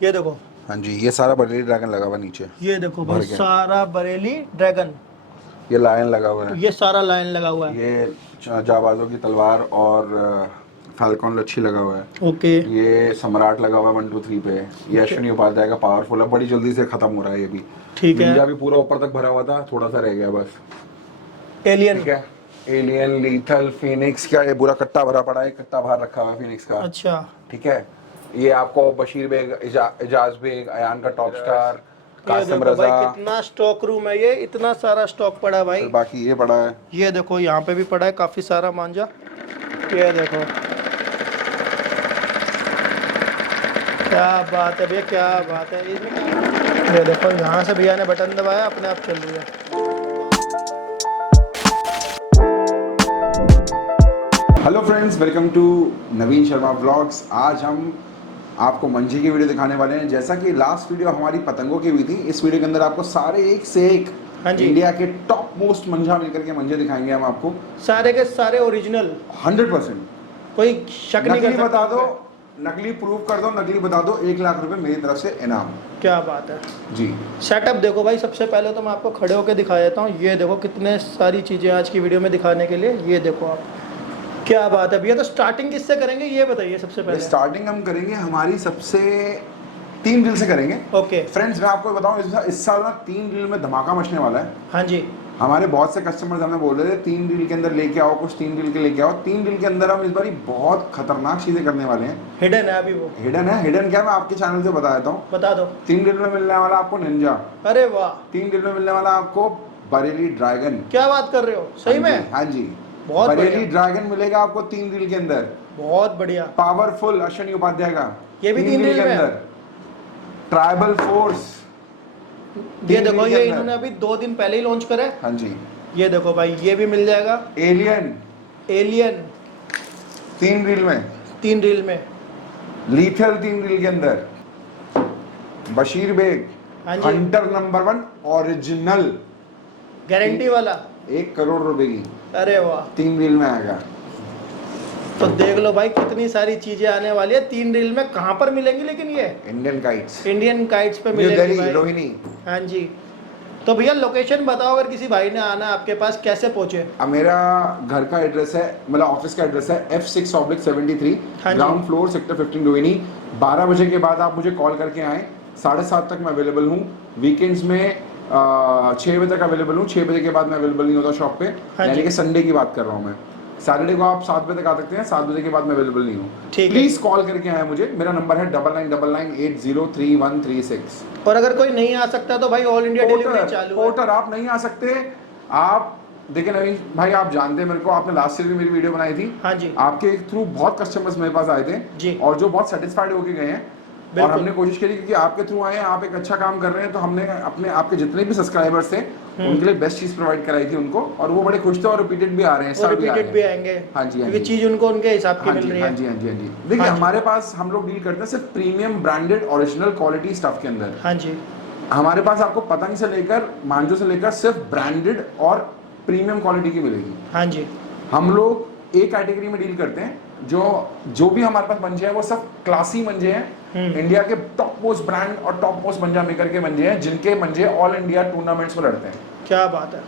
ये देखो। हाँ जी, ये सारा बरेली ड्रैगन लगा हुआ है नीचे। ये देखो भाई, भर के। सारा बरेली ड्रैगन। ये लायन लगा हुआ है। ये सारा लाइन लगा हुआ है। ये जाबाजों की तलवार और फाल्कन लच्छी लगा हुआ है। ओके। ये सम्राट लगा हुआ है 1 2 3 पे। ये अश्विनी उपाध्याय का पावरफुल है, बड़ी जल्दी से खत्म हो रहा है ये भी। ठीक है। निंजा भी पूरा ऊपर तक भरा हुआ था, थोड़ा सा रह गया बस। एलियन। ठीक है। एलियन, लीथल, फिनिक्स का ये पूरा कट्टा भरा पड़ा है, कट्टा बाहर रखा हुआ है फिनिक्स का। अच्छा। ठीक है। ये आपको बशीर बेग, एजाज बेग, अयान का टॉप स्टार, ये कासिम देखो भाई, रजा। कितना स्टॉक रूम है ये, इतना सारा स्टॉक पड़ा है भाई। फिर बाकी ये पड़ा है। ये देखो, यहाँ पे भी पड़ा है काफी सारा मांझा। ये देखो, क्या बात है भैया, क्या बात है। ये देखो, यहाँ से भैया ने बटन दबाया, अपने आप चल रही है। Hello friends, welcome to Naveen Sharma vlogs. आज हम आपको मंजे की वीडियो दिखाने वाले हैं। जैसा कि लास्ट वीडियो हमारी पतंगों की हुई थी, इस वीडियो के अंदर आपको सारे एक से एक इंडिया के टॉप मोस्ट मंजा मिलकर के मंजे दिखाएंगे हम आपको। सारे के सारे ओरिजिनल 100%। कोई शक नहीं कर नकली बता सकता। दो, नकली प्रूव कर दो, नकली बता दो, 1 लाख रुपए मेरी तरफ से इनाम। क्या बात है जी। सेटअप देखो भाई, सबसे पहले तो मैं आपको खड़े होकर दिखा देता हूँ। ये देखो, कितने सारी चीज़ें आज की वीडियो में दिखाने के लिए। ये देखो आप, क्या बात है भैया। तो स्टार्टिंग किससे करेंगे ये बताइए सबसे पहले। स्टार्टिंग हम करेंगे हमारी सबसे 3 रील से करेंगे। ओके फ्रेंड्स, मैं आपको बताऊं, इस साल ना 3 रील में धमाका मचने वाला है। हाँ जी। हमारे बहुत से कस्टमर्स हमें बोल रहे थे 3 रील के अंदर लेके आओ, कुछ 3 रील के लेके आओ। 3 रील के अंदर हम इस बार बहुत खतरनाक चीजें करने वाले हैं। हिडन है अभी वो। हिडन है। हिडन क्या, मैं आपके चैनल से बता देता हूँ। बता दो। 3 रील में मिलने वाला आपको निंजा। अरे वाह, 3 रील में मिलने वाला आपको बरेली ड्रैगन। क्या बात कर रहे हो, सही में। हाँ जी। बहुत बरेली बढ़िया। ड्रैगन मिलेगा आपको 3 रील के अंदर। बहुत बढ़िया। पावरफुल अश्विनी उपाध्याय का, ये भी 3 रील रील के में। अंदर। ट्राइबल फोर्स, ये 3 देखो, रील के ये अंदर। इन्होंने अभी 2 दिन पहले ही लॉन्च करा है। हाँ जी। ये देखो भाई, ये भी मिल जाएगा। एलियन, एलियन 3 रील में। 3 रील में। लीथल 3 रील के अंदर। बशीर बेग, हाँ जी। हंटर नंबर 1 ओरिजिनल, गारंटी वाला। 1 करोड़ रुपए की, अरे वाह। 3 रील में आएगा। तो देख लो भाई, कितनी सारी चीजें आने वाली है 3 रील में। कहाँ पर मिलेंगी लेकिन ये? इंडियन काइट्स, इंडियन काइट्स पे न्यू मिलेगी दिल्ली, भाई। रोहिणी। हाँ जी। तो भैया लोकेशन बताओ, अगर किसी भाई ने आना आपके पास कैसे पहुंचे? अब मेरा घर का एड्रेस है, मतलब ऑफिस का एड्रेस है F6/73, हाँ जी। Ground floor, sector 15, Rohini. 12 बजे के बाद आप मुझे कॉल करके आएँ। 7:30 तक मैं अवेलेबल हूँ। वीकेंड्स में 6 बजे तक अवेलेबल हूँ। 6 बजे के बाद मैं अवेलेबल नहीं होता शॉप पे, हाँ यानी जी। कि संडे की बात कर रहा हूँ मैं। सैटरडे को आप 7 बजे तक आ सकते हैं, 7 बजे के बाद मैं अवेलेबल नहीं हूँ। ठीक है। प्लीज कॉल करके आए मुझे। मेरा नंबर है 9999803136। और अगर कोई नहीं आ सकता तो भाई ऑल इंडिया डिलीवरी चालू है। पोर्टर आप नहीं आ सकते। आप देखिए नवीन भाई, आप जानते हैं मेरे को, आपने लास्ट ईयर भी मेरी वीडियो बनाई थी। हाँ जी। आपके थ्रू बहुत कस्टमर्स मेरे पास आए थे जी। और जो बहुत सेटिस्फाइड होके गए हैं। और बिल्कुल। हमने कोशिश करी, क्योंकि आपके थ्रू आए हैं, आप एक अच्छा काम कर रहे हैं, तो हमने अपने आपके जितने भी सब्सक्राइबर्स थे उनके लिए बेस्ट चीज प्रोवाइड कराई थी उनको, और वो बड़े खुश थे और रिपीटेड भी आ रहे हैं। और रिपीटेड भी आएंगे। हाँ जी, हाँ क्योंकि जी। चीज उनको उनके हिसाब की हाँ मिल जी, रही हाँ है। जी, हाँ जी, हाँ जी। देखिए हाँ जी। हमारे पास हम लोग डील करते हैं सिर्फ premium branded original quality stuff के अंदर। हाँ जी। हमारे पास आपको पतंग से लेकर मांझों से लेकर सिर्फ ब्रांडेड और प्रीमियम क्वालिटी की मिलेगी। हाँ जी। हम लोग एक कैटेगरी में डील करते हैं। जो भी हमारे पास मंजे हैं वो सब क्लासी मंजे हैं। इंडिया के टॉप मोस्ट ब्रांड और टॉप मोस्ट मंजा मेकर के मंजे हैं, जिनके मंजे ऑल इंडिया टूर्नामेंट्स में लड़ते हैं। क्या बात है।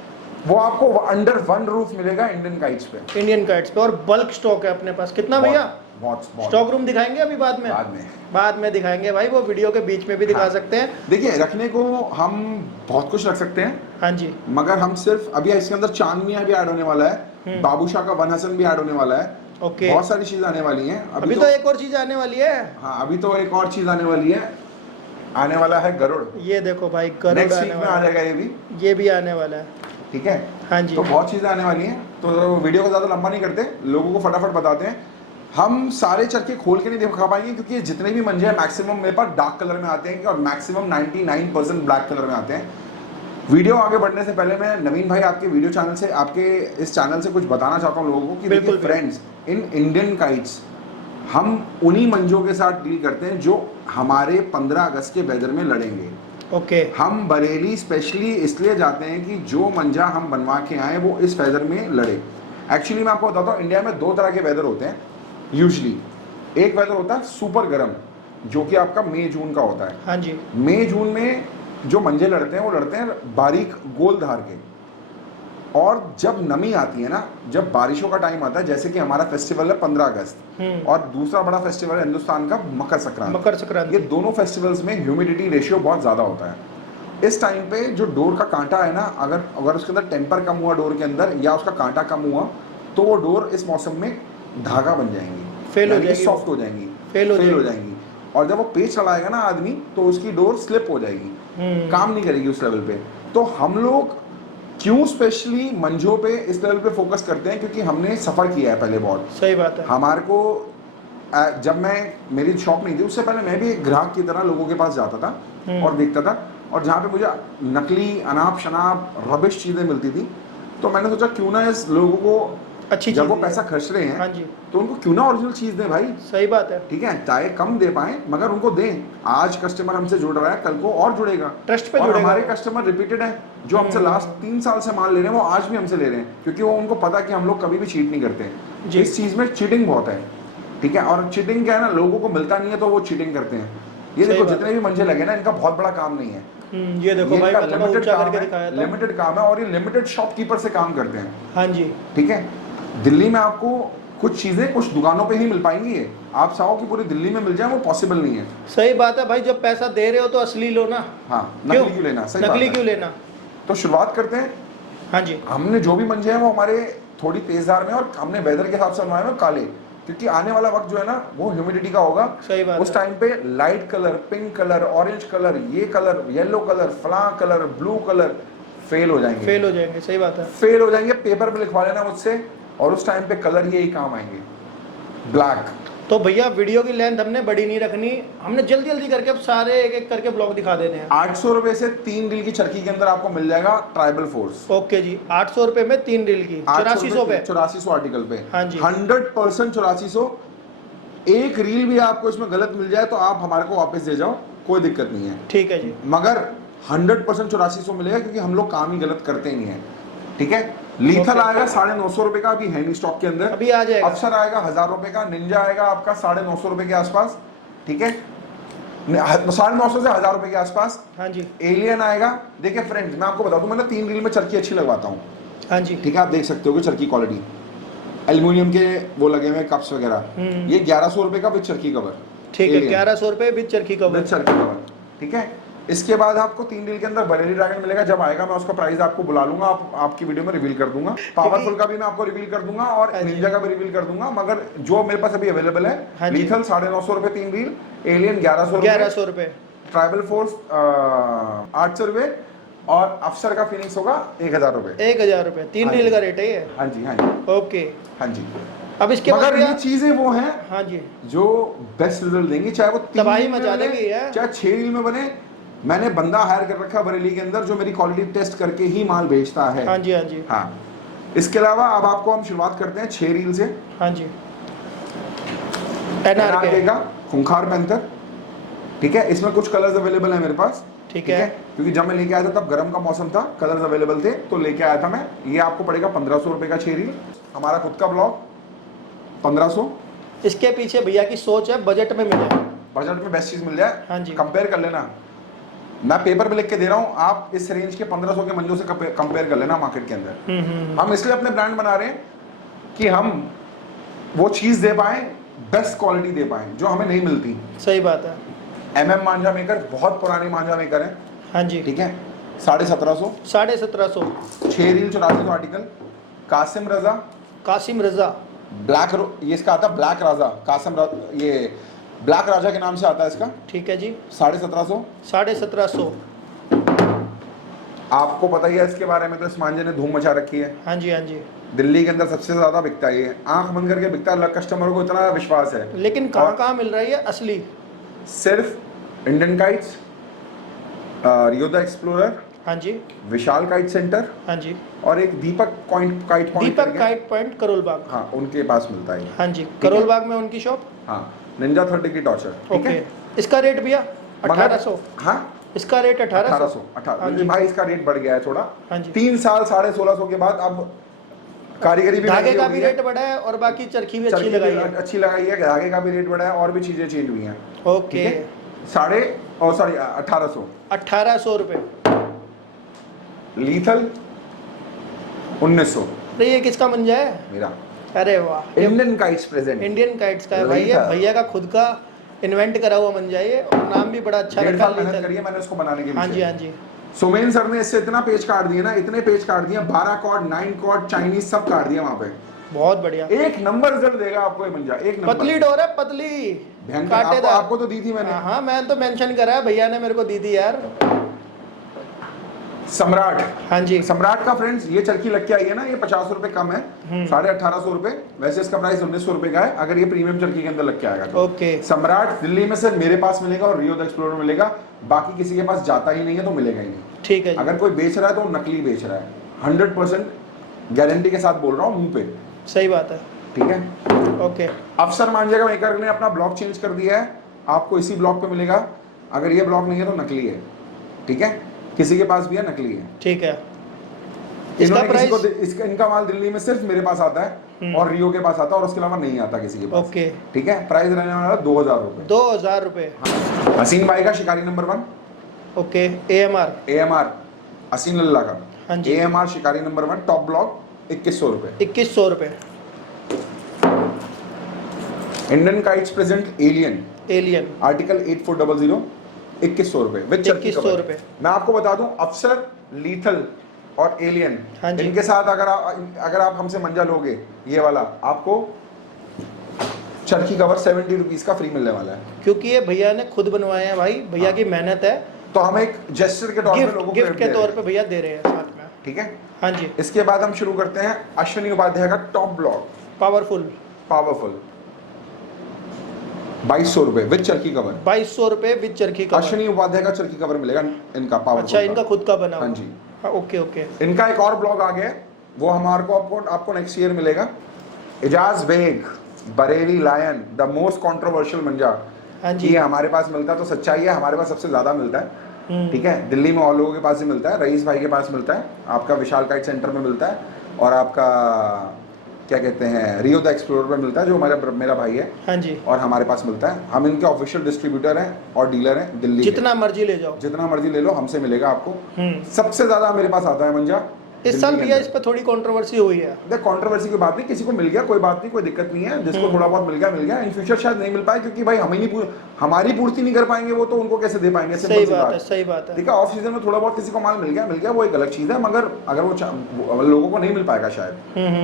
वो आपको अंडर 1 रूफ मिलेगा इंडियन काइट्स पे। इंडियन काइट्स पे। और बल्क स्टॉक है अपने पास। कितना भैया? बहुत स्टॉक रूम दिखाएंगे अभी बाद में? बाद में दिखाएंगे भाई, वो वीडियो के बीच में भी दिखा सकते हैं। देखिए, रखने को हम बहुत कुछ रख सकते हैं। हाँ जी। मगर हम सिर्फ अभी इसके अंदर चांद मियां भी ऐड होने वाला है, बाबूशाह का वन हसन भी ऐड होने वाला है। ओके। बहुत सारी चीज आने वाली हैं। अभी तो एक और चीज आने वाली है। हाँ, अभी तो एक और चीज आने वाली है। आने वाला है गरुड़। ये देखो भाई, गरुड़ नेक्स्ट आने वीक में वाला आ जाएगा ये भी। ये भी आने वाला है। ठीक है। हाँ जी। तो बहुत चीजें आने वाली हैं, तो वीडियो को ज्यादा लंबा नहीं करते, लोगों को फटाफट बताते हैं। हम सारे चरखे खोल के नहीं दिखा पाएंगे, क्योंकि जितने भी मंजे हैं मैक्सिमम मेरे पास डार्क कलर में आते हैं और मैक्सिमम 99% ब्लैक कलर में आते हैं। वीडियो आगे बढ़ने से पहले मैं नवीन भाई आपके वीडियो चैनल से, आपके इस चैनल से कुछ बताना चाहता हूँ लोगों को कि देखिए फ्रेंड्स, इन इंडियन काइट्स हम उन्हीं मंजों के साथ डील करते हैं जो हमारे 15 अगस्त के वेदर में लड़ेंगे। ओके। हम बरेली स्पेशली इसलिए जाते हैं कि जो मंजा हम बनवा के आए वो इस वेदर में लड़े। एक्चुअली मैं आपको बताता हूँ, इंडिया में 2 तरह के वेदर होते हैं यूजली। एक वेदर होता है सुपर गर्म, जो कि आपका मई जून का होता है। हाँ जी। मई जून में जो मंजे लड़ते हैं वो लड़ते हैं बारीक गोल धार के, और जब नमी आती है ना, जब बारिशों का टाइम आता है, जैसे कि हमारा फेस्टिवल है 15 अगस्त और दूसरा बड़ा फेस्टिवल है हिंदुस्तान का मकर संक्रांति। मकर संक्रांति। ये दोनों फेस्टिवल्स में ह्यूमिडिटी रेशियो बहुत ज़्यादा होता है। इस टाइम पे जो डोर का कांटा है ना, अगर उसके अंदर टेम्पर कम हुआ डोर के अंदर, या उसका कांटा कम हुआ, तो वो डोर इस मौसम में धागा बन जाएंगी, फेल हो जाएगी, सॉफ्ट हो जाएंगी, फेल हो जाएंगी। और जब वो पेच चलाएगा ना आदमी, तो उसकी डोर स्लिप हो जाएगी, काम नहीं करेगी उस लेवल पे। तो हम लोग क्यों स्पेशली मंजों पे इस लेवल पे फोकस करते हैं, क्योंकि हमने सफ़र किया है पहले बहुत। सही बात है। हमारे को जब मेरी शॉप नहीं थी, उससे पहले मैं भी एक ग्राहक की तरह लोगों के पास जाता था और देखता था, और जहाँ पे मुझे नकली अनाप शनाप रबिश चीज़ें मिलती थी, तो मैंने सोचा क्यों ना इस लोगों को अच्छी जब वो चीज़ पैसा खर्च रहे हैं, हाँ जी, तो उनको क्यों ना ओरिजिनल चीज़ दें भाई। सही बात है। ठीक है, चाहे कम दे पाए मगर उनको दें। आज कस्टमर हमसे जुड़ रहा है, कल को और जुड़ेगा, ट्रस्ट पे और जुड़ेगा। हमारे कस्टमर रिपीटेड है, जो हमसे लास्ट 3 साल से माल ले रहे हैं, वो आज भी हमसे ले रहे हैं, क्योंकि वो उनको पता कि हम लोग कभी भी चीट नहीं करते। जी। इस चीज़ में चीटिंग बहुत है, ठीक है, और चीटिंग क्या है ना, लोगों को मिलता नहीं है तो वो चीटिंग करते हैं। ये सही देखो बात जितने भी मंजे लगे ना, इनका बहुत बड़ा काम नहीं है। ये देखो भाई, इनका मैं थोड़ा ऊंचा करके दिखाया था। लिमिटेड काम है, और ये लिमिटेड शॉपकीपर से काम करते हैं। हाँ जी। ठीक है, दिल्ली में आपको कुछ चीज़ें कुछ दुकानों पे ही मिल पाएंगी, ये आप चाहो कि पूरी दिल्ली में मिल जाए, वो पॉसिबल नहीं है। सही बात है भाई, जब पैसा दे रहे हो तो असली लो ना। हाँ, नकली क्यों लेना, सही नकली बात क्यों है। लेना। तो शुरुआत करते हैं। हाँ जी। हमने जो भी मंजे हैं वो हमारे थोड़ी तेजदार में, और हमने वेदर के हिसाब से बनवाए हैं काले, क्योंकि आने वाला वक्त जो है ना वो ह्यूमिडिटी का होगा। सही बात उस टाइम पे light colour, pink colour, orange colour, ये कलर, येलो कलर, फला कलर, ब्लू कलर फेल हो जाएंगे, फेल हो जाएंगे। सही बात है, फेल हो जाएंगे। पेपर पे लिखवा लेना मुझसे, और उस टाइम पे कलर यही काम आएंगे, ब्लैक। तो भैया वीडियो की लेंथ हमने बड़ी नहीं रखनी, हमने जल्दी जल्दी करके अब सारे एक एक करके ब्लॉग दिखा देने हैं। 800 रुपए से 3 रील की चरखी के अंदर आपको मिल जाएगा ट्राइबल फोर्स। ओके जी, 800 रुपए में 3 रील की 8400 पे, 8400 आर्टिकल पे। हाँ जी। 100% 8400। एक रील भी आपको इसमें गलत मिल जाए तो आप हमारे को वापस दे जाओ, कोई दिक्कत नहीं है। ठीक है जी। मगर 100% 8400 मिलेगा, क्योंकि हम लोग काम ही गलत करते ही नहीं है। ठीक है, लीथल आएगा 950 रुपए का, अभी है नहीं स्टॉक के अंदर, अभी आ जाएगा। अफसर आएगा 1000 रुपए का, निंजा आएगा आपका 950 रुपए के आसपास। ठीक है, 950 से 1000 रुपए के आसपास। हाँ जी। एलियन आएगा। देखिए फ्रेंड्स, मैं आपको बता दूं, मैं ना 3 रील में चरखी अच्छी लगवाता हूँ। हाँ जी। ठीक है, आप देख सकते हो कि चरखी क्वालिटी, एल्यूमिनियम के वो लगे हुए कप्स वगैरह, ये 1100 रुपए का विद चरखी कवर। ठीक है, 1100 रुपए विद चरखी कवर। विद चरखी कवर। ठीक है, इसके बाद आपको 3 रील के अंदर बरेली ड्रैगन मिलेगा। जब आएगा मैं उसका प्राइस आपको बुला लूंगा, आपकी वीडियो में रिवील कर दूंगा। पावरफुल का भी मैं आपको रिवील कर दूंगा, और निंजा का भी रिवील कर दूंगा। मगर जो मेरे पास अभी अवेलेबल है, लीथल 950 रुपए 3 रील, एलियन 1100 रुपए, ट्राइबल फोर्स 800 रुपए, और अफसर का फिनिक्स होगा 1000 रुपए। 1000 रुपए 3 रील का रेट है ये। हाँ जी, हाँ जी, ओके। हाँ जी। अब इसके बाद मगर ये चीजें वो हैं, हाँ जी, जो बेस्ट रिजल्ट देंगी, चाहे वो 3 तबाही रील में मचा बने, देगी यार। चाहे 6 रील में बने। मैंने बंदा हायर कर रखा बरेली के अंदर, जो मेरी क्वालिटी टेस्ट करके ही माल बेचता है। हाँ जी, हाँ जी, हाँ। इसके अलावा अब आपको हम शुरुआत करते हैं 6 रील से। हाँ जी। एनआरके का खूंखार पैंथर। ठीक है, इसमें कुछ कलर्स अवेलेबल है मेरे पास। ठीक है, क्योंकि जब मैं लेके आया था तब गर्म का मौसम था, कलर्स अवेलेबल थे, तो लेके आया था मैं। ये आपको पड़ेगा 1500 रुपए का 6 रील। हमारा खुद का ब्लॉग 1500। इसके पीछे भैया की सोच है बजट में मिले, बजट में बेस्ट चीज मिल जाए। हाँ जी, कंपेयर कर लेना, मैं पेपर पे लिख के दे रहा हूँ, आप इस रेंज के 1500 के मंजों से कंपेयर कर लेना मार्केट के अंदर। हम इसलिए अपने ब्रांड बना रहे हैं कि हम वो चीज दे पाए, बेस्ट क्वालिटी दे पाए, जो हमें नहीं मिलती। सही बात है। MM मांझा मेकर, बहुत पुरानी मांझा मेकर है। हाँ जी। ठीक है, 1750, 1750, 6 रील 8400 आर्टिकल। कासिम रजा, कासिम रजा, ब्लैक, ये इसका आता है ब्लैक राजा, ये ब्लैक राजा के नाम से आता है इसका। ठीक है जी, 1750, 1750। आपको पता ही है इसके बारे में, तो इस मांझे ने धूम मचा रखी है। हाँ जी, हाँ जी। दिल्ली के अंदर सबसे ज्यादा बिकता है ये, आंख बंद करके बिकता है, कस्टमर को इतना विश्वास है। लेकिन कहाँ कहाँ मिल रहा है ये असली? सिर्फ इंडियन काइट्स, रियोदा एक्सप्लोरर, हाँ जी, विशाल काइट सेंटर, हाँ जी, और एक दीपक काइट पॉइंट, दीपक काइट पॉइंट करोल बाग। हाँ, उनके पास मिलता है। हाँ जी, करोल बाग में उनकी शॉप। हाँ, निंजा 30 की टॉर्चर। ओके, इसका रेट भैया 1800। हाँ, इसका रेट 1800। 1800। भाई इसका रेट बढ़ गया है थोड़ा। हाँ जी, 3 साल 1650 के बाद अब कारीगरी भी धागे महंगी का हो भी गई है। रेट बढ़ा है और बाकी चरखी भी चरखी अच्छी भी लगाई है। अच्छी लगाई है, धागे का भी रेट बढ़ा है और भी चीजें चेंज हुई हैं। ओके। ठीक है? 1850। 1800 रुपये। लीथल 1900 अरे ये किसका मंजा है? मेरा। अरे वाह, Indian kites present. Indian kites का है भाई, ये लीथल। भैया का खुद का इन्वेंट करा हुआ मंजा है ये, और नाम भी बड़ा अच्छा 1.5 रखा साल है, मेहनत करी लीथल। है मैंने उसको बनाने के हाँ जी, पीछे। हाँ जी। सोमेन सर ने इससे इतना पेज काट दिए ना, इतने पेज काट दिए, 12 कॉर्ड 9 कॉर्ड चाइनीज सब काट दिया वहां पे। बहुत बढ़िया। एक नंबर रिजल्ट देगा आपको ये मंजा, एक नंबर। पतली डोर है, पतली भयंकर। आपको, कांटेदार। आपको तो दी थी मैंने। हाँ, मैं तो मेंशन करा है, भैया ने मेरे को दी थी यार। सम्राट। हाँ जी। सम्राट का फ्रेंड्स ये चरखी लग के आई है ना, ये 50 रुपए कम है, 1850 रुपए। वैसे इसका प्राइस 1900 रुपए का है अगर ये प्रीमियम चरखी के अंदर लग के आएगा तो। ओके। सम्राट दिल्ली में सिर्फ मेरे पास मिलेगा और रियो द एक्सप्लोरर में मिलेगा, बाकी किसी के पास जाता ही नहीं है तो मिलेगा ही नहीं। ठीक है जी। अगर कोई बेच रहा है तो वो नकली बेच रहा है, 100% गारंटी के साथ बोल रहा हूँ मुंह पे। सही बात है। ठीक है? ओके। अफसर मांझेगा मेकर ने अपना ब्लॉक चेंज कर दिया है, आपको इसी ब्लॉक पे मिलेगा। अगर ये ब्लॉक नहीं है तो नकली है। ठीक है? किसी के पास भी है, नकली है। ठीक है। इसका प्राइस? इसका इनका माल दिल्ली में सिर्फ मेरे पास आता है और रियो के पास आता है और उसके अलावा नहीं आता किसी के पास। ओके। ठीक है? प्राइस रहने वाला 2000 रुपए। 2000 रुपये। हसीन भाई का शिकारी नंबर 1। ओके। AMR। AMR हसीन लल्ला का। हाँ जी। AMR शिकारी नंबर 1 टॉप ब्लॉक 2100 रुपए। 2100 रुपये। Indian kites present alien alien. Article 8400 2100 रुपए विद चरखी 2100 कवर। रुपए। मैं आपको बता दूं, अफसर, लीथल और एलियन, हाँ जी। इनके साथ अगर आप हमसे मंजा लोगे ये वाला, आपको चरखी कवर 70 रुपीज का फ्री मिलने वाला है। क्योंकि ये भैया ने खुद बनवाए हैं भाई, भैया की मेहनत है। तो हम एक जेस्चर के तौर पे लोगों को गिफ्ट gift के दे तौर रहे पे भैया दे रहे हैं साथ में। हैं। ठीक है? हाँ जी। इसके बाद हम शुरू करते हैं अश्विनी उपाध्याय का टॉप ब्लॉक पावरफुल। पावरफुल 2200 रुपए विद चरखी कवर। 2200 रुपये विद चरखी कवर। अश्विनी उपाध्याय का चरखी कवर मिलेगा इनका पावरफुल। अच्छा, इनका खुद का बना हुआ। हाँ जी। हाँ, ओके ओके। इनका एक और ब्लॉग आ गया है, वो हमारे को आपको नेक्स्ट ईयर मिलेगा। Ijaz Baig Bareilly lion the most controversial manja. हाँ जी। ये हमारे पास मिलता है तो सच्चाई है, हमारे पास सबसे ज्यादा मिलता है। ठीक है? दिल्ली में और लोगों के पास ही मिलता है, रईस भाई के पास मिलता है, आपका विशाल काइट सेंटर में मिलता है, और आपका क्या कहते हैं रियो द एक्सप्लोरर में मिलता है जो मेरा भाई है। हाँ जी। और हमारे पास मिलता है, हम इनके ऑफिशियल डिस्ट्रीब्यूटर हैं और डीलर हैं दिल्ली के। जितना मर्जी ले जाओ, जितना मर्जी ले लो, हमसे मिलेगा आपको। सबसे ज्यादा मेरे पास आता है मंजा इस साल भैया इस पर थोड़ी कंट्रोवर्सी हुई है। देख, कंट्रोवर्सी की बात नहीं, किसी को मिल गया कोई बात नहीं, कोई दिक्कत नहीं है। जिसको थोड़ा बहुत मिल गया। इन फ्यूचर शायद नहीं मिल पाए क्योंकि भाई हमारी पूर्ति नहीं कर पाएंगे वो, तो उनको कैसे दे पाएंगे? सही बात है, सही बात है। ठीक है? ऑफ सीजन में थोड़ा बहुत किसी को माल मिल गया वो एक अलग चीज है, मगर अगर वो लोगों को नहीं मिल पाएगा शायद।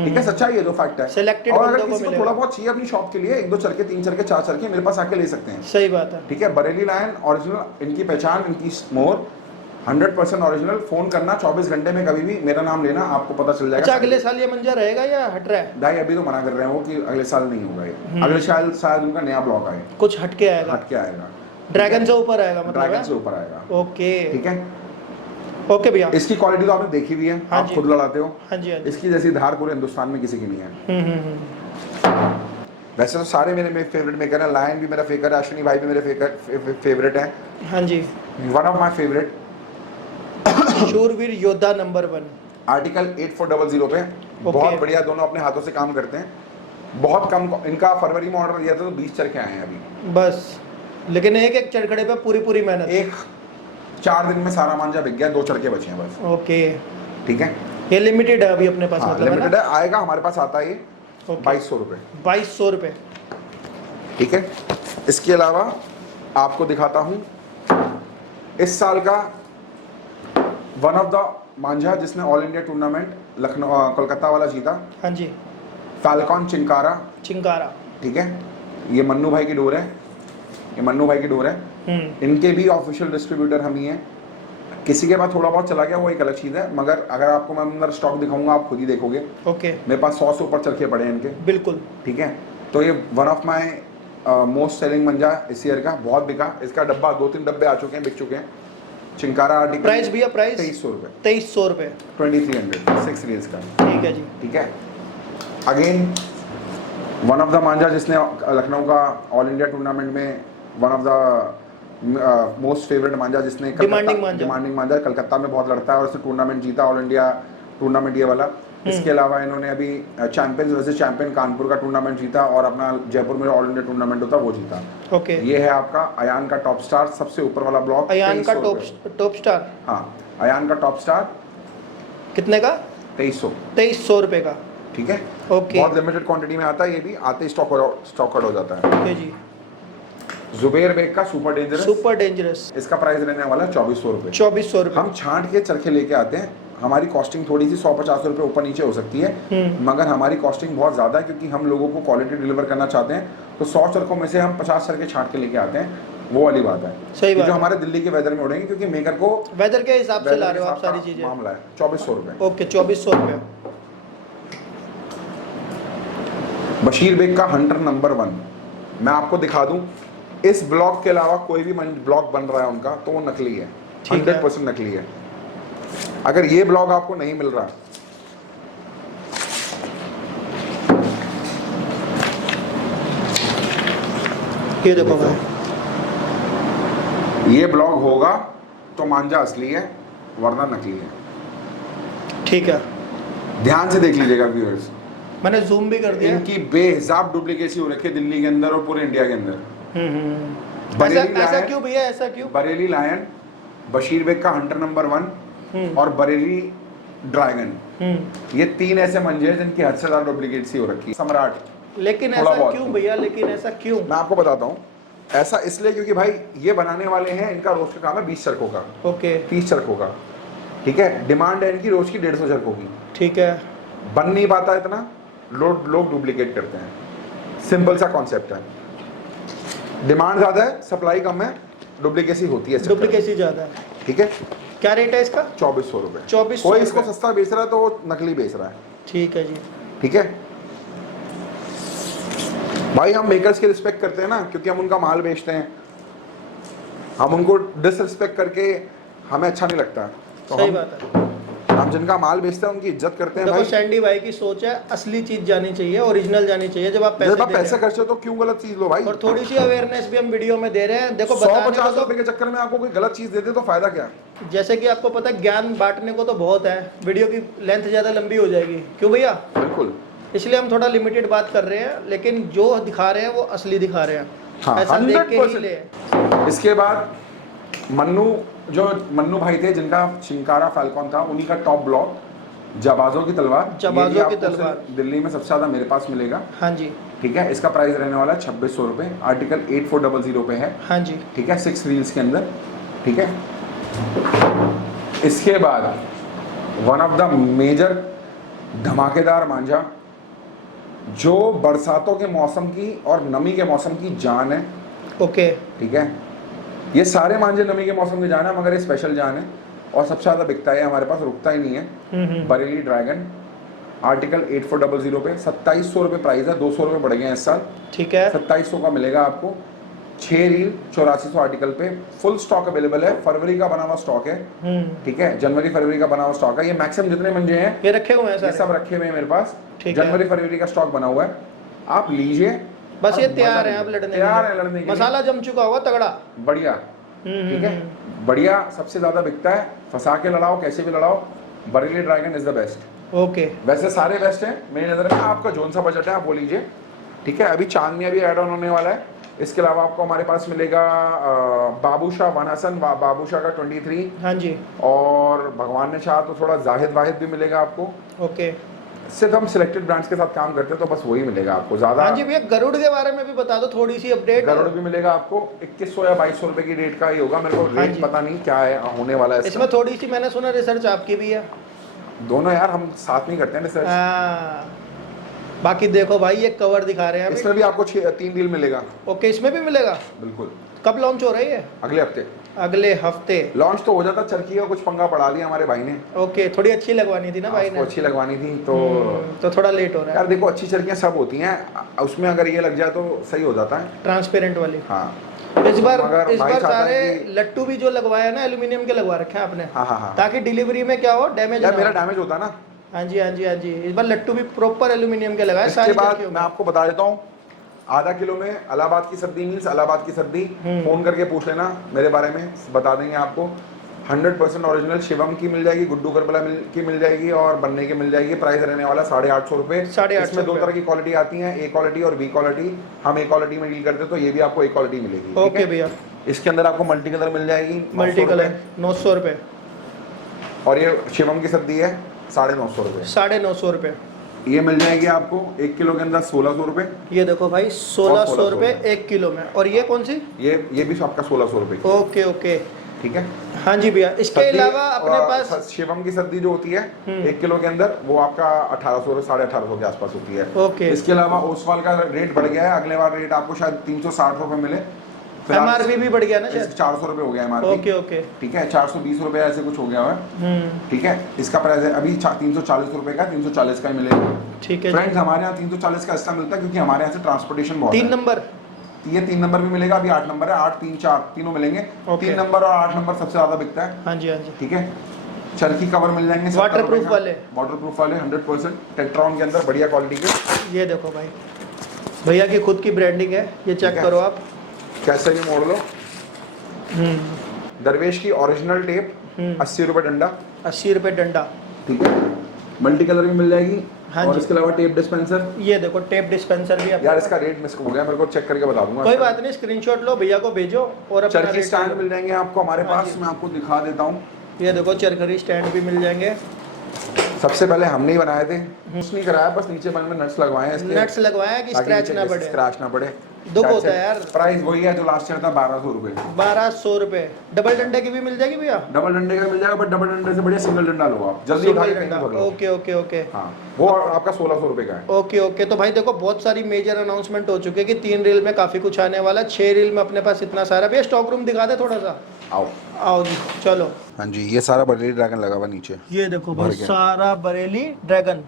ठीक है? सच्चाई है, जो फैक्ट है। Selected और अगर बंदों को किसी को मिलेगा। थोड़ा बहुत चाहिए अपनी शॉप के लिए, 1-2 चरखे, 3 चरखे, 4 चरखे मेरे पास आके ले सकते हैं। सही बात है। ठीक है? बरेली लायन ओरिजिनल, इनकी पहचान, इनकी मोर 100% ओरिजिनल। फोन करना 24 घंटे में, कभी भी मेरा नाम लेना, आपको पता चल जाएगा। अच्छा, अगले साल ये मंजा रहेगा या हट रहा है? भाई अभी तो मना कर रहे हैं वो कि अगले साल नहीं होगा ये। अगले साल शायद उनका नया ब्लॉग आए, कुछ हटके आएगा। हटके आएगा, ड्रैगन से ऊपर आएगा मतलब ड्रैगन है? से ऊपर आएगा। ओके। ठीक है? ओके भैया। इसकी क्वालिटी तो आपने देखी भी है, हाँ आप जी। खुद लड़ाते हो। हाँ जी, हाँ जी। इसकी जैसी धार पूरे हिंदुस्तान में किसी की नहीं है। वैसे तो सारे मेरे फेवरेट मेकर हैं, लायन भी मेरा फेवरेट है, अश्विनी भाई भी मेरे फेवरेट है। हाँ जी। वन ऑफ माय फेवरेट शूरवीर योद्धा नंबर 1 आर्टिकल 8400 पे। बहुत बढ़िया, दोनों अपने हाथों से काम करते हैं। बहुत कम, इनका फरवरी में ऑर्डर दिया था तो 20 चरखे आए हैं अभी बस, लेकिन एक एक चरखड़े पे पूरी मेहनत। एक 4 दिन में सारा मांझा बिक गया, 2 चरखे बचे हैं बस। ओके। ठीक है? ये लिमिटेड है अभी अपने पास, हाँ, मतलब है लिमिटेड ना? है, आएगा हमारे पास, आता है ये 2200 रुपये। 2200 रुपये। ठीक है? इसके अलावा आपको दिखाता हूँ इस साल का वन ऑफ द मांझा जिसने all India tournament Lucknow Kolkata वाला जीता। हाँ जी। फैल्कॉन चिंकारा। ठीक है? ये मन्नू भाई की डोर है, ये मन्नू भाई की डोर है। इनके भी ऑफिशियल डिस्ट्रीब्यूटर हम ही हैं। किसी के पास थोड़ा बहुत चला गया वो एक अलग चीज़ है, मगर अगर आपको मैं अंदर स्टॉक दिखाऊंगा आप खुद ही देखोगे। ओके। मेरे पास 100 से ऊपर चरखे पड़े हैं इनके। बिल्कुल। ठीक है? तो ये one of my most selling manja इस ईयर का, बहुत बिका। इसका डब्बा 2-3 डब्बे आ चुके हैं, बिक चुके हैं। चिंकारा आर्टिकल प्राइस भैया, प्राइस 2300 रुपये। 2300 रुपये। 2300 6 रील्स का। ठीक है जी। ठीक है? Again one of the manjha जिसने लखनऊ का ऑल इंडिया टूर्नामेंट में one of the most favourite manjha जिसने डिमांडिंग मांझा कलकत्ता में बहुत लड़ता है और उसने टूर्नामेंट जीता, ऑल इंडिया टूर्नामेंट ये वाला। इसके अलावा इन्होंने अभी चैंपियंस वर्सेस चैंपियन कानपुर का टूर्नामेंट जीता और अपना जयपुर में ऑल इंडिया टूर्नामेंट होता वो जीता। ओके, ये है आपका अयान का टॉप स्टार, सबसे ऊपर वाला ब्लॉक। अयान का 2300 रुपए। Top star. हाँ, अयान का टॉप स्टार कितने का? 2300 रुपए का। ठीक है, ओके बहुत लिमिटेड क्वांटिटी में आता है, ये भी आते स्टॉक आउट हो जाता है। ओके जी। जुबेर बेग का सुपर डेंजरस, इसका प्राइस रहने वाला है 2400 रुपए। 2400 रुपए। हम छांट के चरखे लेके आते हैं, हमारी कॉस्टिंग थोड़ी सी 150 रुपए ऊपर नीचे हो सकती है, मगर हमारी कॉस्टिंग बहुत ज़्यादा है क्योंकि हम लोगों को क्वालिटी डिलीवर करना चाहते हैं। तो 100 चरखों में से हम 50 चरखे छांट के लेके आते हैं, वो वाली बात है। सही बात जो है। हमारे दिल्ली के वेदर में उड़ेंगे क्योंकि मेकर को वेदर के हिसाब से ला रहे हो आप सारी चीजें। मामला है। 2400 रुपए। ओके, 2400 रुपए। बशीर बेग का हंटर नंबर 1, मैं आपको दिखा दूं, इस ब्लॉक के अलावा कोई भी ब्लॉक बन रहा है उनका तो वो नकली है, 100% नकली है। अगर ये ब्लॉक आपको नहीं मिल रहा, ये देखो भाई, ये ब्लॉक होगा तो मांझा असली है वरना नकली है। ठीक है, ध्यान से देख लीजिएगा व्यूअर्स, मैंने जूम भी कर दिया। इनकी बेहिसाब डुप्लीकेसी हो रखी है दिल्ली के अंदर और पूरे इंडिया के अंदर। ऐसा क्यों भैया, ऐसा क्यों? बरेली लायन, बशीर बेग का हंटर नंबर 1 और बरेली ड्रैगन, ये 3 ऐसे मंजे हैं जिनकी हद से ज्यादा डुप्लीकेट सी हो रखी है। सम्राट, लेकिन थोड़ा ऐसा बहुत। क्यों भैया, लेकिन ऐसा क्यों? मैं आपको बताता हूँ, ऐसा इसलिए क्योंकि भाई ये बनाने वाले हैं, इनका रोज का काम है 20 चरखों का, ओके 30 चरखों का, ठीक है। डिमांड है इनकी रोज की 150 चरखों की, ठीक है। बन नहीं पाता इतना, लोग डुप्लीकेट करते हैं, सिंपल सा कॉन्सेप्ट है। डिमांड ज्यादा है, सप्लाई कम है, डुप्लीकेसी होती है, डुप्लीकेसी ज्यादा है। ठीक है। क्या रेट है इसका? 2400 रुपए। 2400 कोई इसको सस्ता बेच रहा है तो वो नकली बेच रहा है। ठीक है जी। ठीक है भाई, हम मेकर्स की रिस्पेक्ट करते हैं ना, क्योंकि हम उनका माल बेचते हैं, हम उनको डिसरिस्पेक्ट करके हमें अच्छा नहीं लगता। तो सही बात है। हम जिनका माल बेचते हैं उनकी इज्जत करते हैं। देखो भाई सैंडी भाई की सोच है, असली चीज जानी चाहिए, ओरिजिनल जानी चाहिए। जब आप पैसे खर्चे हो तो क्यों गलत चीज लो भाई। और थोड़ी सी अवेयरनेस भी हम वीडियो में दे रहे हैं। देखो 150 रुपए के चक्कर में आपको कोई गलत चीज दे दे तो फायदा क्या। जैसे कि आपको पता है, ज्ञान बांटने को तो बहुत है, वीडियो की लेंथ ज्यादा लंबी हो जाएगी, क्यों भैया? बिल्कुल, इसलिए हम थोड़ा लिमिटेड बात कर रहे हैं, लेकिन जो दिखा रहे हैं वो असली दिखा रहे हैं। हाँ, ऐसा देख के ही 100%। ले। इसके बाद मन्नू भाई थे जिनका चिंकारा फैल्कॉन था, उन्हीं का टॉप ब्लॉक जबाजों की तलवार। जबाजों की तलवार दिल्ली में सबसे ज्यादा मेरे पास मिलेगा। हाँ जी, ठीक है। इसका प्राइस रहने वाला है 2600 रुपए, आर्टिकल 8400 पे है। हाँ जी, ठीक है, 6 रील्स के अंदर। ठीक है। इसके बाद वन ऑफ द मेजर धमाकेदार मांझा जो बरसातों के मौसम की और नमी के मौसम की जान है। ओके, ठीक है, ये सारे मांझे नमी के मौसम की जान है, मगर ये स्पेशल जान है और सबसे ज्यादा बिकता है हमारे पास, रुकता ही नहीं है। बरेली ड्रैगन, आर्टिकल 8400 पे 2700 रुपये प्राइस है, 200 रुपये बढ़ गए हैं इस साल। ठीक है, 2700 का मिलेगा आपको। 6 रील 8400 आर्टिकल पे, फुल स्टॉक अवेलेबल है। फरवरी का बना हुआ स्टॉक है। ठीक है, जनवरी फरवरी का बना हुआ स्टॉक है। ये मैक्सिमम जितने मंजे हैं ये रखे हुए हैं ये सारे? सब रखे हुए हैं मेरे पास। ठीक है। जनवरी फरवरी का स्टॉक बना हुआ है, आप लीजिए। बस ये और तैयार मजा है अब लड़ने के तैयार लिए। है लड़ने के लिए। मसाला जम चुका होगा तगड़ा। बढ़िया। ठीक है, बढ़िया सबसे ज्यादा बिकता है, फंसा के लड़ाओ, कैसे भी लड़ाओ, Bareilly dragon is the best. Okay, वैसे सारे बेस्ट हैं मेरी नज़र में, आपका जोन सा बजट है आप वो लीजिए। ठीक है, अभी चांदनिया भी ऐड ऑन होने वाला है। इसके अलावा आपको हमारे पास मिलेगा बाबूशाह वन हसन, बाबूशाह का 23। हाँ जी, और भगवान ने चाहा तो थोड़ा जाहिद वाहिद भी मिलेगा आपको। ओके। सिर्फ हम सिलेक्टेड ब्रांड्स के साथ काम करते हैं तो बस वही मिलेगा आपको, ज्यादा। हाँ जी भैया, गरुड़ के बारे में भी बता दो थोड़ी सी अपडेट। गरुड़ भी मिलेगा आपको 2100 या 2200 रुपए की रेट का ही होगा, मेरे को हाँ रेट जी। पता नहीं क्या है होने वाला है इसमें थोड़ी सी मैंने सुना रिसर्च आपकी भी है। दोनों यार हम साथ में करते हैं रिसर्च। हाँ, बाकी देखो भाई ये कवर दिखा रहे हैं अभी। इसमें भी आपको 3 रील मिलेगा। ओके, इसमें भी मिलेगा? बिल्कुल। कब लॉन्च हो रही है? अगले हफ्ते। अगले हफ्ते लॉन्च तो हो जाता, चरखी का कुछ पंगा पड़ा दिया हमारे भाई ने। ओके, थोड़ी अच्छी लगवानी थी ना भाई ने, अच्छी लगवानी थी तो थोड़ा लेट हो रहा है यार। देखो अच्छी चरखियां सब होती हैं, उसमें अगर ये लग जाए तो सही हो जाता है, ट्रांसपेरेंट वाली। हाँ। इस बार भाई चाहता सारे है कि- लट्टू भी जो लगवाया ना एल्यूमिनियम के लगवा रखे हैं आपने, हाँ हाँ हाँ, ताकि डिलीवरी में क्या हो, डैमेज यार ना मेरा हो। डैमेज होता ना। हाँ जी, हाँ जी, हाँ जी, इस बार लट्टू भी प्रॉपर एल्यूमिनियम के लगाए। इसके बाद मैं आपको बता देता हूँ, आधा किलो में इलाहाबाद की सर्दी मीन्स इलाहाबाद की सर्दी, फोन करके पूछ लेना मेरे बारे में, बता देंगे आपको। 100% ओरिजिनल शिवम की मिल जाएगी, गुड्डू करबला की मिल जाएगी और बनने की मिल जाएगी। प्राइस रहने वाला 850 रुपये। 850 इसमें दो तरह की क्वालिटी आती है, ए क्वालिटी और बी क्वालिटी। हम ए क्वालिटी में डील करते हैं तो ये भी आपको ए क्वालिटी मिलेगी, ठीक ओके है भैया। इसके अंदर आपको मल्टी कलर मिल जाएगी, 900 मल्टी कलर रुपये। 900 रुपये। और ये शिवम की सद्दी है 950 रुपये। 950 रुपये। ये मिल जाएगी आपको 1 किलो के अंदर 1600 रुपये। ये देखो भाई 1600 रुपये 1 किलो में। और ये कौन सी? ये भी आपका 1600 रुपये। ओके ओके ठीक है। हाँ जी भैया। इसके सद्दी, अलावा अपने पास शिवम की सद्दी जो होती है 1 किलो के अंदर वो आपका 1800 1850 के आसपास होती है। ओके। इसके अलावा ओसवाल का रेट बढ़ गया है, अगले बार रेट आपको शायद 360 रुपये मिले। एमआरपी भी बढ़ गया ना शायद? 400 रुपये हो गया एमआरपी। ओके ओके ठीक है, 420 रुपये ऐसे कुछ हो गया है। ठीक है, इसका प्राइस है अभी 340 रुपये का, 340 का ही मिलेगा। ठीक है फ्रेंड्स, हमारे यहाँ 340 का इसका मिलता है क्योंकि हमारे यहाँ से ट्रांसपोर्टेशन बहुत 3 नंबर। ये 3 नंबर भी मिलेगा, अभी 8 नंबर है, 8 3 4 तीनों मिलेंगे। 3 नंबर और 8 नंबर सबसे ज्यादा बिकता है। हाँ जी हाँ जी। ठीक है, चरखी कवर मिल जाएंगे वाटरप्रूफ वाले। वाटरप्रूफ वाले 100% टेट्रॉन के अंदर बढ़िया क्वालिटी के। ये देखो भाई, भैया की खुद की ब्रांडिंग है, ये चेक करो आप। कैसे भी मोड़ लो। दरवेश की ओरिजिनल टेप 80 रुपये डंडा। 80 रुपये डंडा। ठीक है, मल्टी कलर भी मिल जाएगी। हाँ और जी। इसके अलावा टेप डिस्पेंसर। ये देखो टेप डिस्पेंसर भी यार इसका रेट मिस हो गया, मेरे को चेक करके बता दूंगा। कोई बात नहीं, स्क्रीनशॉट लो, भैया को भेजो और अपना चरखी रेट स्टैंड लो। मिल जाएंगे आपको हमारे हाँ पास, जी। मैं आपको दिखा देता हूँ। ये देखो चरखरी स्टैंड भी मिल जाएंगे। सबसे पहले हमने ही बनाए थे, कुछ नहीं कराया, बस नीचे बन में नट्स लगवाए हैं इसके, नट्स लगवाया कि ताकि स्क्रैच नीचे ना पड़े। स्क्रैच ना पड़े। दुख होता है यार। प्राइस वही है जो लास्ट ईयर था, 1200 रुपये। 1200 रुपये। डबल डंडे की भी मिल जाएगी भैया? डबल डंडे का मिल जाएगा, बट डबल डंडे से बढ़िया सिंगल डंडा लो आप, जल्दी उठा के सिंगल कहीं डंडा। भग लो। Okay okay okay. हाँ, वो आपका 1600 रुपये का है। Okay okay. तो भाई देखो बहुत सारी मेजर अनाउंसमेंट हो चुके हैं कि 3 रील में काफी कुछ आने वाला है। 6 रील में अपने पास इतना सारा। भैया स्टॉक रूम दिखा दे थोड़ा सा। आओ आओ जी चलो। हाँ जी, ये सारा बरेली ड्रैगन लगा हुआ नीचे। ये देखो भर भाई गया। सारा बरेली ड्रैगन।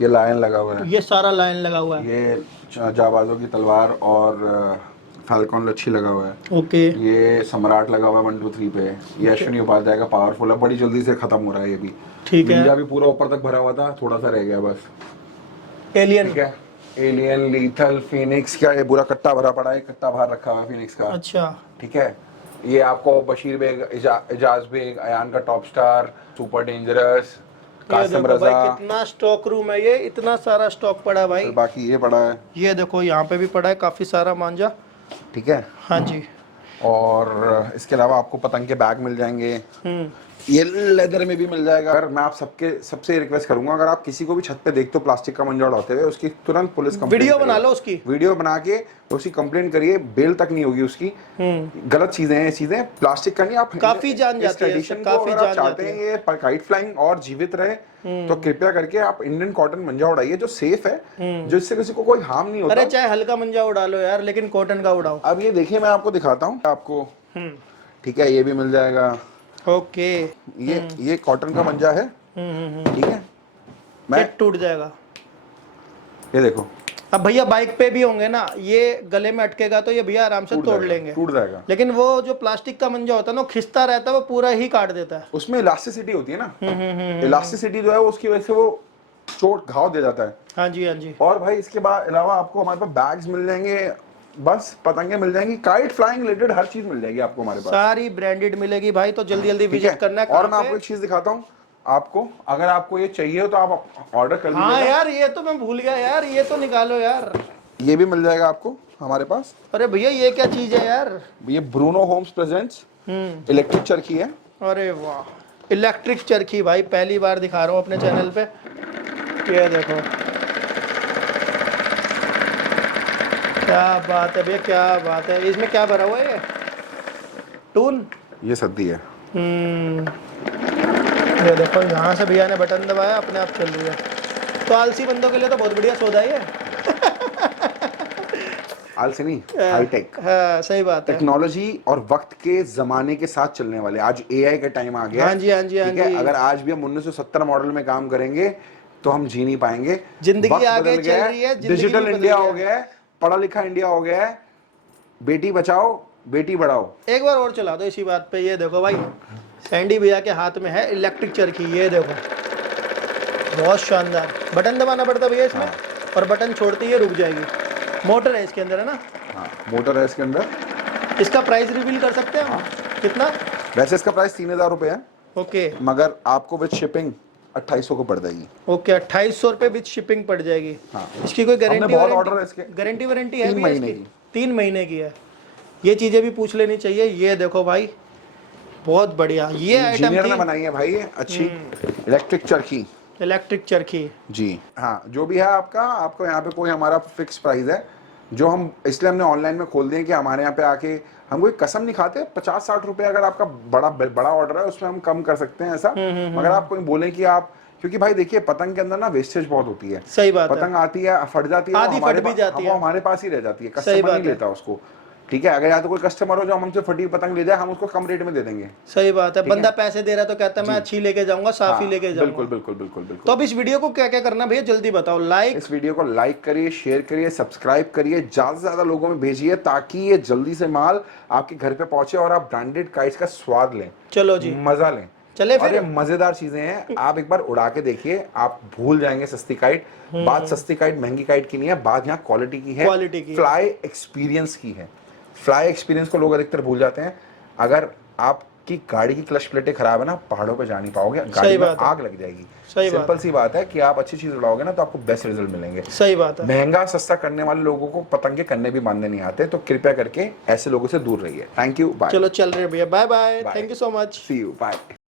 ये लायन लगा हुआ है। ये सारा लाइन लगा हुआ है। ये जाबाजों की तलवार और फाल्कन लच्छी लगा हुआ है। ओके। ये सम्राट लगा हुआ है 1 2 3 पे। ये अश्विनी उपाध्याय का पावरफुल है, बड़ी जल्दी से खत्म हो रहा है ये भी। ठीक है। निंजा भी पूरा ऊपर तक भरा हुआ था, थोड़ा सा रह गया बस। एलियन। ठीक है, एलियन, लीथल, फिनिक्स का ये पूरा कट्टा भरा पड़ा है, कट्टा बाहर रखा हुआ है फिनिक्स का। अच्छा। ठीक है, ये आपको बशीर बेग, एजाज बेग, अयान का टॉप स्टार, सुपर डेंजरस, ये कासिम देखो भाई रजा। कितना स्टॉक रूम है, ये इतना सारा स्टॉक पड़ा है भाई। फिर बाकी ये पड़ा है। ये देखो यहाँ पे भी पड़ा है काफी सारा मांझा। ठीक है, हाँ जी। और इसके अलावा आपको पतंग के बैग मिल जाएंगे। ये लेदर में भी मिल जाएगा। अगर मैं आप सबसे रिक्वेस्ट करूंगा, अगर आप किसी को भी छत पे देखते हो प्लास्टिक का मंजा उड़ाते हुए, उसकी तुरंत पुलिस कंप्लेंट वीडियो बना लो उसकी। वीडियो बना के उसकी कंप्लेंट करिए, बेल तक नहीं होगी उसकी। गलत चीजें हैं ये चीजें, प्लास्टिक का नहीं। आप काफी जान जाती है, ट्रेडिशन को काफी अगर आप जान चाहते जाती हैं ये काइट फ्लाइंग और जीवित रहे, तो कृपया करके आप इंडियन कॉटन मंजा उड़ाइए जो सेफ है, जो इससे किसी को कोई हार्म नहीं होता। अरे चाहे हल्का मंजा उड़ा लो यार, लेकिन कॉटन का उड़ाओ। अब ये देखिए, मैं आपको दिखाता हूँ आपको। ठीक है, ये भी मिल जाएगा। ओके। ये कॉटन का मंजा है। ठीक है, मैं टूट जाएगा। ये देखो, अब भैया बाइक पे भी होंगे ना, ये गले में अटकेगा तो ये भैया आराम से तोड़ लेंगे। टूट जाएगा। लेकिन वो जो प्लास्टिक का मंजा होता है ना, वो खिंचता रहता है, वो पूरा ही काट देता है। उसमें इलास्टिसिटी होती है ना, इलास्टिसिटी जो है वो उसकी वजह से वो चोट घाव दे जाता है। हाँ जी हाँ जी। और भाई इसके बाद अलावा आपको हमारे पास बैग्स मिल जाएंगे, बस पतंगे मिल जाएंगी, काइट फ्लाइंग रिलेटेड हर चीज मिल जाएगी आपको हमारे पास। सारी ब्रांडेड मिलेगी भाई, तो जल्दी जल्दी ठीक है? विजिट करना है। और मैं कहाँ आपको पे? एक चीज दिखाता हूँ आपको, अगर आपको ये चाहिए हो तो आप ऑर्डर कर हाँ लीजिएगा। यार, ये तो मैं भूल गया यार, ये तो निकालो यार। ये भी मिल जाएगा आपको हमारे पास। अरे भैया ये क्या चीज है यार? ये ब्रूनो होम्स प्रेजेंट्स इलेक्ट्रिक चरखी है। अरे वाह, इलेक्ट्रिक चरखी भाई पहली बार दिखा रहा हूँ अपने चैनल पे। ये देखो क्या बात है भैया, क्या बात है। इसमें क्या भरा हुआ है ये? टून। ये सद्दी है। ये देखो यहाँ से भैया ने बटन दबाया, अपने आप चल रही है। तो आलसी बंदों के लिए तो बहुत बढ़िया सौदा है। आलसी नहीं, हाईटेक। हाँ सही बात है। टेक्नोलॉजी और वक्त के जमाने के साथ चलने वाले। आज एआई का टाइम आ गया। हाँ जी हाँ जी हाँ ठीक है, जी। अगर आज भी हम 1970 मॉडल में काम करेंगे तो हम जी नहीं पाएंगे। जिंदगी वक्त आगे बदल गया चल रही है, जिंदगी डिजिटल भी बदल इंडिया गया हो गया है, पढ़ा लिखा इंडिया हो गया है। बेटी बचाओ बेटी बढ़ाओ। एक बार और चला दो इसी बात पे। ये देखो भाई, सैंडी भैया के हाथ में है इलेक्ट्रिक चरखी। ये देखो बहुत शानदार। बटन दबाना पड़ता भैया इसमें। हाँ। और बटन छोड़ते ही रुक जाएगी। मोटर है इसके अंदर, है ना? हाँ, मोटर है इसके अंदर। इसका प्राइस रिवील कर सकते हैं हम? कितना? वैसे इसका प्राइस 3000 रुपये है, ओके मगर आपको विद शिपिंग 2800 को पड़ जाएगी। ओके 2800 रुपये विद शिपिंग पड़ जाएगी। हाँ। इसकी कोई हमने गारंटी बहुत ऑर्डर है इसके। गारंटी वारंटी है 3 भैया महीने इसकी? की। 3 महीने की है। ये चीज़ें भी पूछ लेनी चाहिए। ये देखो भाई बहुत बढ़िया ये आइटम इंजीनियर ने थी। बनाई है भाई ये अच्छी इलेक्ट्रिक चरखी इलेक्ट्रिक चरखी। जी। हाँ, जो भी है आपका, आपको यहाँ पे कोई हमारा फिक्स प्राइस है जो हम इसलिए हमने ऑनलाइन में खोल दिए कि हमारे यहाँ पे आके हम कोई कसम नहीं खाते। 50-60 रुपए अगर आपका बड़ा ऑर्डर है उसमें हम कम कर सकते हैं ऐसा, मगर आप कोई बोले कि आप, क्योंकि भाई देखिए पतंग के अंदर ना वेस्टेज बहुत होती है। सही बात है। पतंग आती है, फट जाती है, आधी फट भी जाती है। वो हमारे पास ही रह जाती है, सही कस्टमर बात नहीं है। लेता उसको। ठीक है, अगर या तो कोई कस्टमर हो जो हमसे फटी हुई पतंग ले जाए, हम उसको कम रेट में दे देंगे। सही बात है। ठीक है। बंदा पैसे दे रहा है तो कहता है मैं अच्छी लेके जाऊंगा, साफ ही हाँ, लेके जाऊंगा। बिल्कुल बिल्कुल बिल्कुल बिल्कुल। तो अब इस वीडियो को क्या क्या करना भैया जल्दी बताओ। लाइक, इस वीडियो को लाइक करिए, शेयर करिए, सब्सक्राइब करिए, ज्यादा से ज्यादा लोगों में भेजिए ताकि ये जल्दी से माल आपके घर पे पहुंचे और आप ब्रांडेड काइट्स का स्वाद लें, चलो जी मजा लें। चले और फिर। ये मजेदार चीजें हैं, आप एक बार उड़ा के देखिए, आप भूल जाएंगे सस्ती काइट। बात सस्ती काइट महंगी काइट की नहीं है, बात यहाँ क्वालिटी की है, क्वालिटी की। फ्लाई एक्सपीरियंस की है। फ्लाई एक्सपीरियंस को लोग अधिकतर भूल जाते हैं। अगर आपकी गाड़ी की क्लच प्लेटें खराब है ना, पहाड़ों पे जा नहीं पाओगे, गाड़ी में बात है। आग लग जाएगी। सही बात सिंपल सी बात है कि आप अच्छी चीज उड़ाओगे ना तो आपको बेस्ट रिजल्ट मिलेंगे। सही बात है। महंगा सस्ता करने वाले लोगों को पतंगे करने भी बांधने नहीं आते, तो कृपया करके ऐसे लोगों से दूर रहिए। Thank you, bye. चलो चल रहे भैया, bye bye, thank you so much. See you, bye.